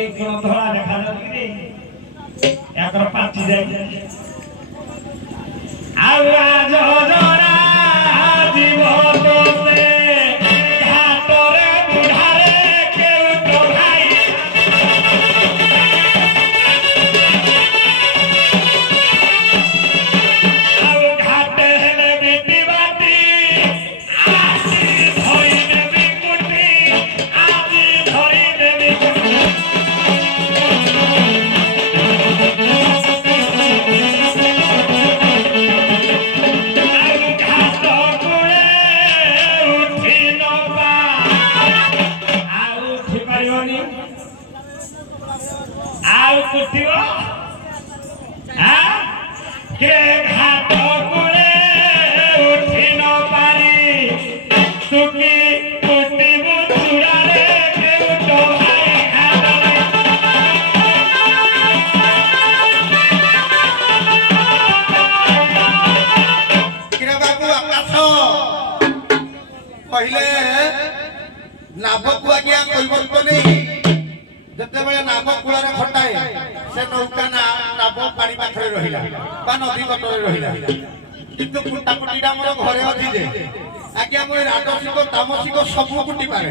के कोन धरा देखा जाती याकर पाची जाए आवाज जरा जीव तोते हातरे बुढ़ारे के तो भाई आउ घाटे हेले बेटी बाटी आसी धोई देबी कुटी आजी धोई देबी कुटी कुटियो के घाट कुले उठी न पारी तुकी कुटी बुचुरारे के उठो भाई हाडले किरे बाबू आकाश पहिले नाबक आज्ञा कइबो तो नहीं जते बेले नाबक कुळारे खटाए से नौका नाब पानी पाखरे रहिला बा नदी तटरे रहिला किंतु कुटा कुटीडा मोर घरे अछि जे आज्ञा मोर राजसिक तामसिक सब कुटी पारे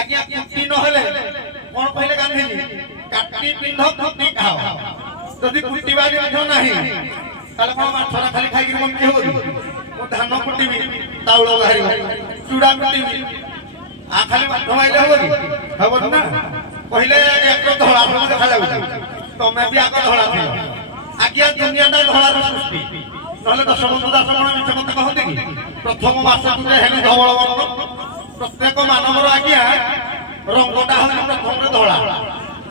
आज्ञा कुटी न हेले कोन पहिले गांधीजी काटी पिंध कुटी खाओ जदि कुटी बाजी न नाही ताले को माछरा खाली खाइ कि मन के होई ओ धान कुटीबी ताउलो बाहरी चूड़ा कुटीबी आ खाली भात माइले होई ना पहिले एक धड़ा सब देखा जाउछ तमे भी आक धड़ा थी आज्ञा दुनियाटा धड़ार सृष्टि नहले दश बंधु दास मन मिछ मत कहते कि प्रथम मास तुरे हेले धवल वर्ण प्रत्येक मानवर आज्ञा रंगटा होले प्रथम धड़ा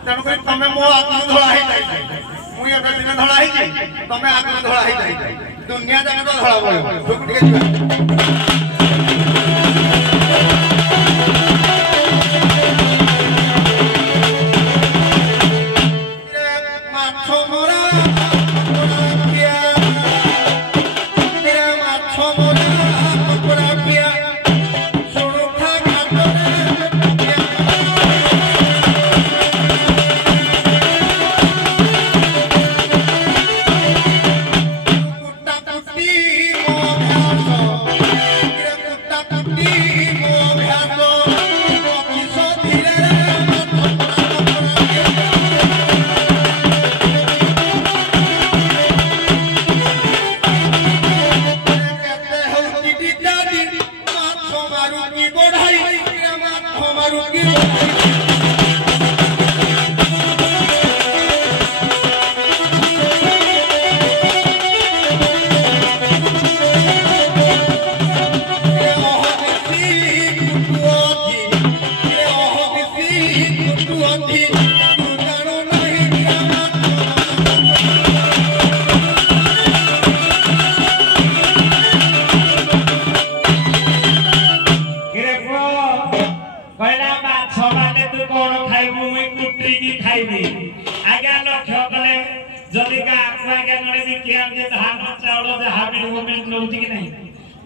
तेणु कर तमे मो आत्मा धड़ा हे जाई मु एबे दिन धड़ा हे जाई तमे आत्मा धड़ा हे जाई दुनिया जाक तो धड़ा बोले ठुक टिके जीवा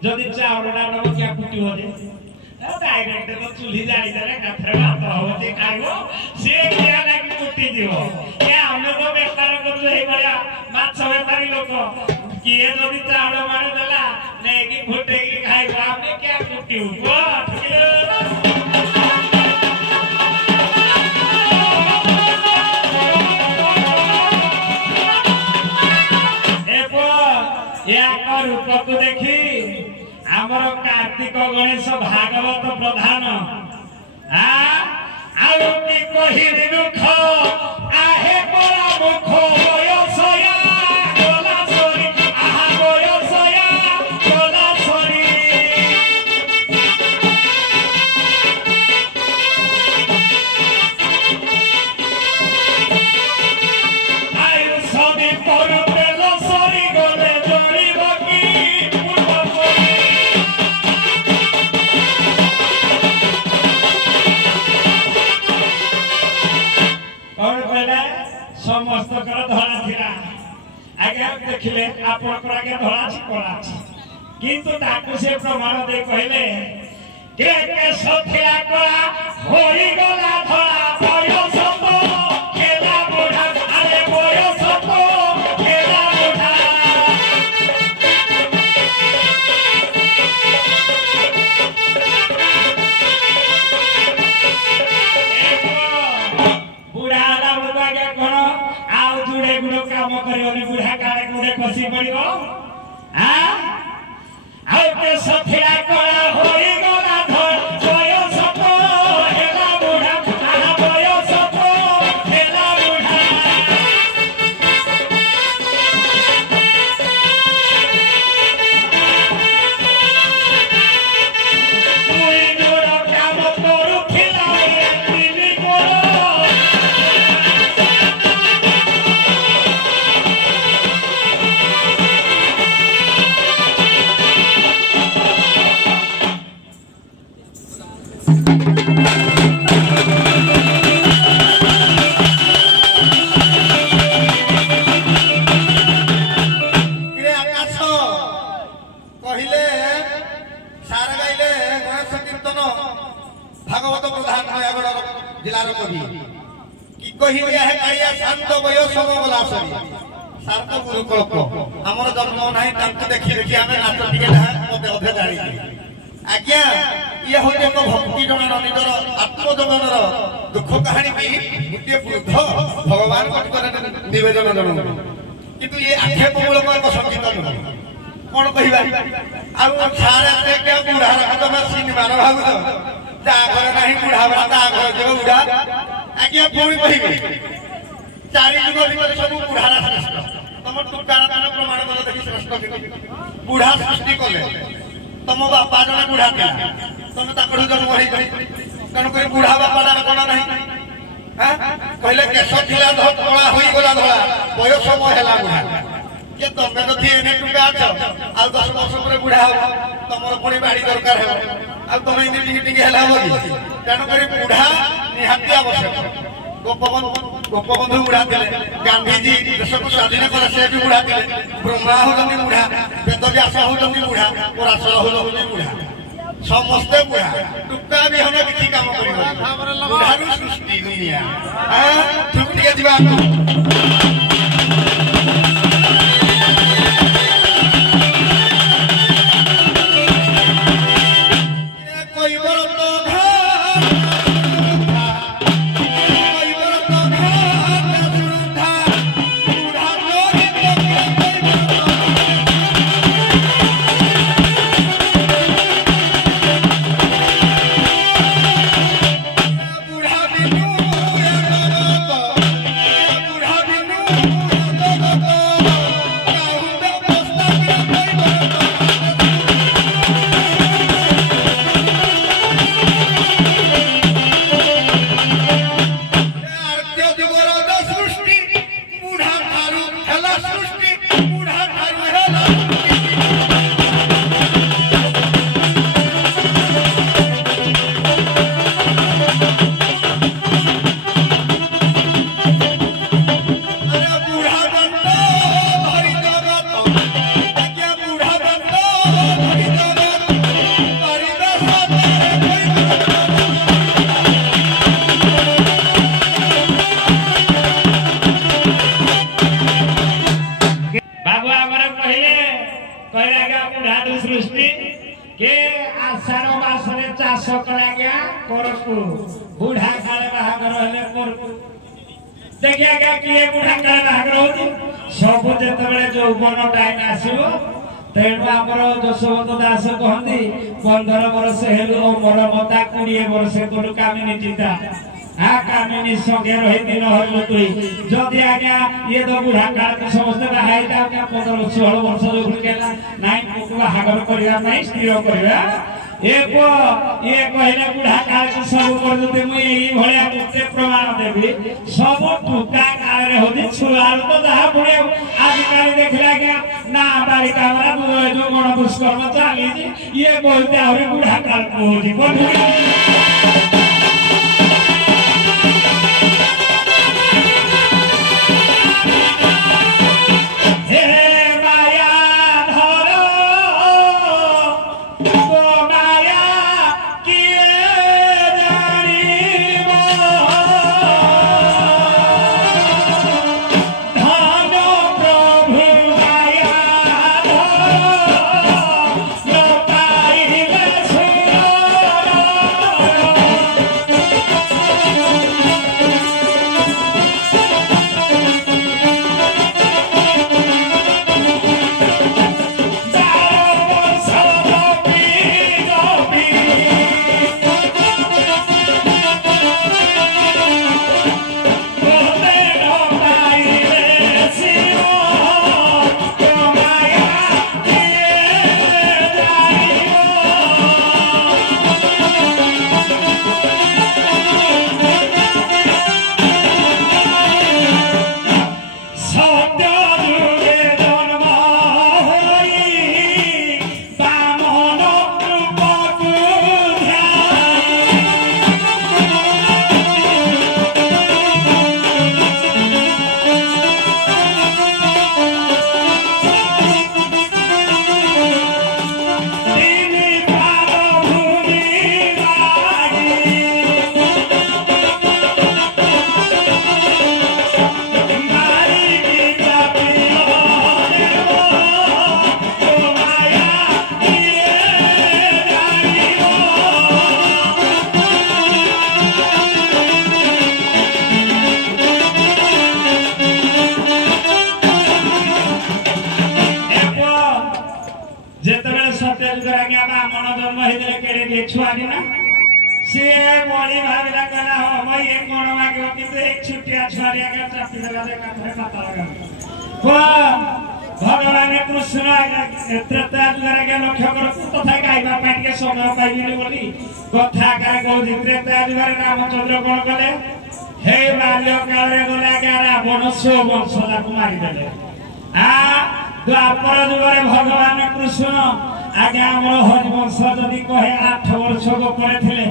जदि चावलटा नब क्या कुटी हो जे डायरेक्ट तो चूल्ही जाई देले कथरे भात हो जे खाइबो से क्या लागी कुटी दियो ए हमने तो बेकार कर हे बया माछ बेपारी लोक किए जदि चावल मारे देला नै कि फुटे की खाइबो आपने क्या कुटी हो रूप को देखी आमर कार्तिक गणेश भागवत प्रधान आलू की कही दुख आहे बड़ा मुख बयसया गोला सरी आहा बयसया गोला सरी आयु सदी पर पेल सरी गोले जड़ी समस्त धरा थिला आगे देखिले आपन आगे धरा छी कोला छी किंतु ताकू से प्रमाण दे कहले के सथिया कोला होई गला धरा बयस भागवत प्रधान नयागढ़ जिलार कवि कि कही है कालिया शांत बयस गला सरी शांत गुरुकल्प आमर जन्म नहीं देखी देखी आम नाच टिके मत अधे जानी आज्ञा ये हूँ एक भक्ति जन निजर आत्मजन दुख कहानी भी गोटे वृद्ध भगवान निवेदन जन किंतु ये आक्षेपमूलक एक संगीत नुह कौन कहवा बुढ़ार तुम सिनेमार भावुच ता घर ना बुढ़ा बड़ा ता घर जो बुढ़ा आज्ञा पुणी कह चारि जुग भर सब बुढ़ार श्रेष्ठ तुम टुकार प्रमाण बल देखी श्रेष्ठ बुढ़ा सृष्टि कले तुम बापा जन बुढ़ा था तुम जन्म हो तेणुक बुढ़ा बापा कौन ना कहले केश थिला कला हो गला धला बयस है बुढ़ा ये तुम तो एने टुका अच आ 10 वर्ष पर बुढ़ा हो तुम पुणी बाड़ी दरकार है तुम टिके टिके है तेणुक बुढ़ा निहाती आवश्यक गोपबंधु बुढ़ा थे गांधीजी देश को स्वाधीन कले से भी बुढ़ा थे ब्रह्मा होती बुढ़ा वेदव्यास होती बुढ़ा पराशर होती बुढ़ा समस्ते बुढ़ा टुका भी हम किसी काम कर बुढ़ारू सृष्टि दुनिया ठीक टे जा सृष्टि के आषाढ़ मासरे चाष बुढ़ा काले बाहागर देखिए किए बुढ़ा काले बाहागर हो सब जिते यौवन टाइम आसो तेणु आमर यशोवंत दास कहती 15 वर्ष हेलु मोर मता 20 वर्ष करू कामिनी चिंता कामिनी संगे रही दिन हरलु तुई जदि आज्ञा ये तो बुढ़ा काल को समस्त बाहाई 15-16 वर्ष जो केला नाई को बाहागर करिया नहीं स्थिर करिया ये कहले बुढ़ा काल को सब कर दते मु एई भलिया मुते प्रमाण देबी सब टुका काल रे होदी छुआल तो जहा बुढ़े आज काल देखला क्या ना बालिका वाला जो गण पुष्कर्म चाली ये बोलते और बुढ़ा काल को होदी जन्म होते केड़े छुआनी ना सी बड़ी भाविला कहला हम ये कौन मागे किंतु एक छुटिया छुआरिया के चापी देला काठे पाता लगा भगवान कृष्ण त्रेता युगर के लक्ष्य कर तथा गाइबा पाई के समय पाइबिनी बोली कथा का कहू त्रेता युगर रामचंद्र कोन कले हे बाल्य काल रे गला के रावण 100 वंशला को मारी देले आ द्वापर युगर भगवान कृष्ण आगे हमर हरिवंश जदि कहे 8 वर्ष को परे थिले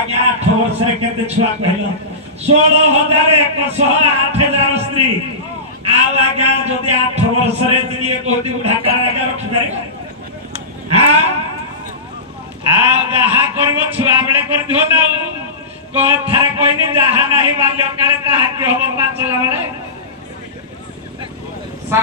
आगे 8 वर्ष रे केते छुआ कहलो 16108 स्त्री आगे जदि 8 वर्ष रे दिए कहती ढाका आगे रखि पारे हां आ जहा करबो छुआ बेले कर दियो ना कथा कहनी जहा नाही बाल्य काले ताहा कि होबो पाचला बेले सा